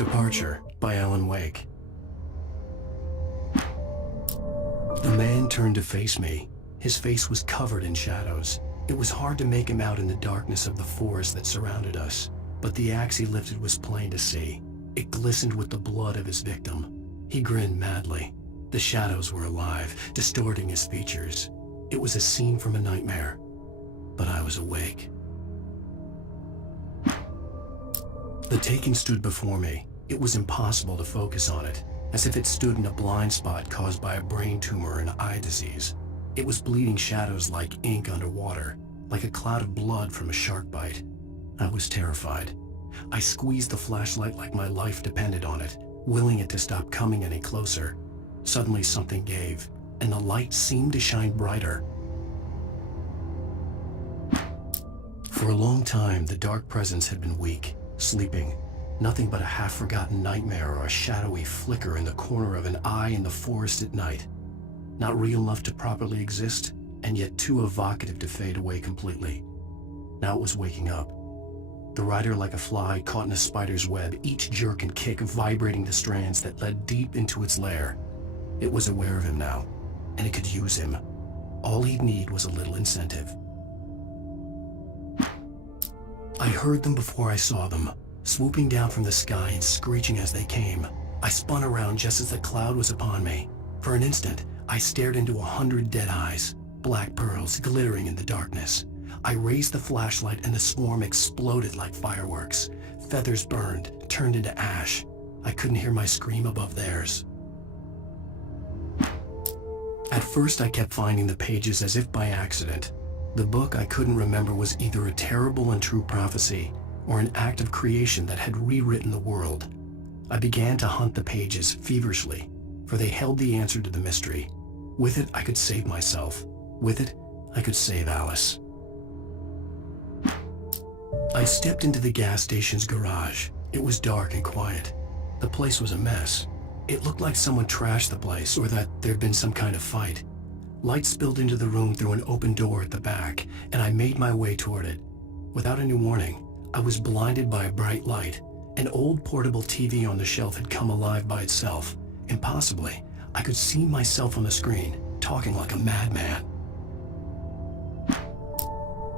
Departure by Alan Wake. The man turned to face me. His face was covered in shadows. It was hard to make him out in the darkness of the forest that surrounded us, but the axe he lifted was plain to see. It glistened with the blood of his victim. He grinned madly. The shadows were alive, distorting his features. It was a scene from a nightmare, but I was awake. The Taken stood before me. It was impossible to focus on it, as if it stood in a blind spot caused by a brain tumor and eye disease. It was bleeding shadows like ink underwater, like a cloud of blood from a shark bite. I was terrified. I squeezed the flashlight like my life depended on it, willing it to stop coming any closer. Suddenly something gave, and the light seemed to shine brighter. For a long time, the dark presence had been weak, sleeping. Nothing but a half-forgotten nightmare or a shadowy flicker in the corner of an eye in the forest at night. Not real enough to properly exist, and yet too evocative to fade away completely. Now it was waking up. The rider like a fly caught in a spider's web, each jerk and kick vibrating the strands that led deep into its lair. It was aware of him now, and it could use him. All he'd need was a little incentive. I heard them before I saw them, swooping down from the sky and screeching as they came. I spun around just as the cloud was upon me. For an instant, I stared into 100 dead eyes, black pearls glittering in the darkness. I raised the flashlight and the swarm exploded like fireworks. Feathers burned, turned into ash. I couldn't hear my scream above theirs. At first, I kept finding the pages as if by accident. The book I couldn't remember was either a terrible and true prophecy or an act of creation that had rewritten the world. I began to hunt the pages feverishly, for they held the answer to the mystery. With it, I could save myself. With it, I could save Alice. I stepped into the gas station's garage. It was dark and quiet. The place was a mess. It looked like someone trashed the place or that there'd been some kind of fight. Light spilled into the room through an open door at the back, and I made my way toward it. Without any warning, I was blinded by a bright light. An old portable TV on the shelf had come alive by itself. Impossibly, I could see myself on the screen, talking like a madman.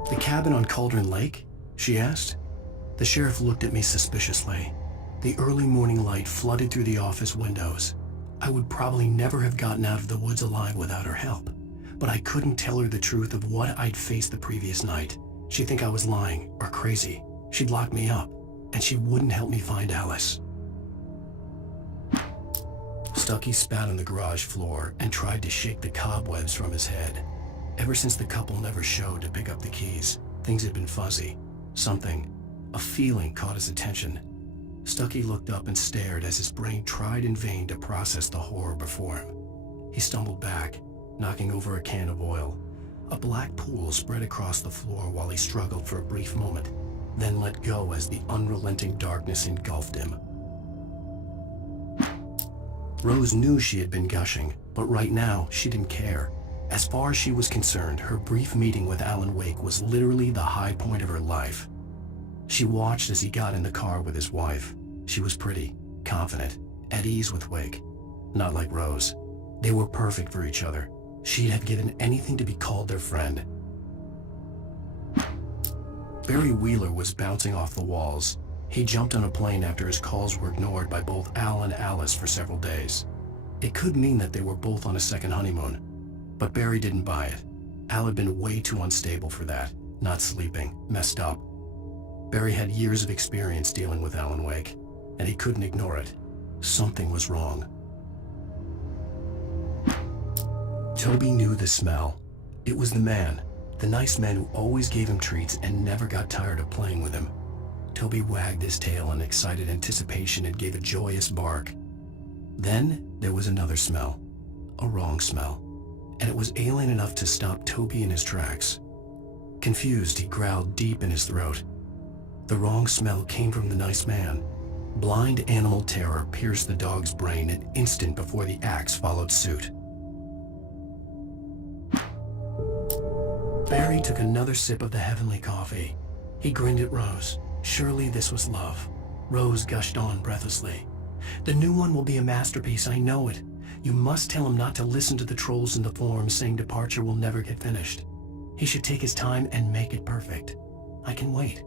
"The cabin on Cauldron Lake?" she asked. The sheriff looked at me suspiciously. The early morning light flooded through the office windows. I would probably never have gotten out of the woods alive without her help, but I couldn't tell her the truth of what I'd faced the previous night. She'd think I was lying or crazy. She'd lock me up, and she wouldn't help me find Alice. Stucky spat on the garage floor and tried to shake the cobwebs from his head. Ever since the couple never showed to pick up the keys, things had been fuzzy. Something, a feeling, caught his attention. Stucky looked up and stared as his brain tried in vain to process the horror before him. He stumbled back, knocking over a can of oil. A black pool spread across the floor while he struggled for a brief moment, then let go as the unrelenting darkness engulfed him. Rose knew she had been gushing, but right now she didn't care. As far as she was concerned, her brief meeting with Alan Wake was literally the high point of her life. She watched as he got in the car with his wife. She was pretty, confident, at ease with Wake. Not like Rose. They were perfect for each other. She'd have given anything to be called their friend. Barry Wheeler was bouncing off the walls. He jumped on a plane after his calls were ignored by both Al and Alice for several days. It could mean that they were both on a second honeymoon. But Barry didn't buy it. Al had been way too unstable for that, not sleeping, messed up. Barry had years of experience dealing with Alan Wake, and he couldn't ignore it. Something was wrong. Toby knew the smell. It was the man, the nice man who always gave him treats and never got tired of playing with him. Toby wagged his tail in excited anticipation and gave a joyous bark. Then there was another smell, a wrong smell, and it was alien enough to stop Toby in his tracks. Confused, he growled deep in his throat. The wrong smell came from the nice man. Blind animal terror pierced the dog's brain an instant before the axe followed suit. Barry took another sip of the heavenly coffee. He grinned at Rose. Surely this was love. Rose gushed on breathlessly. The new one will be a masterpiece, I know it. You must tell him not to listen to the trolls in the forums saying Departure will never get finished. He should take his time and make it perfect. I can wait.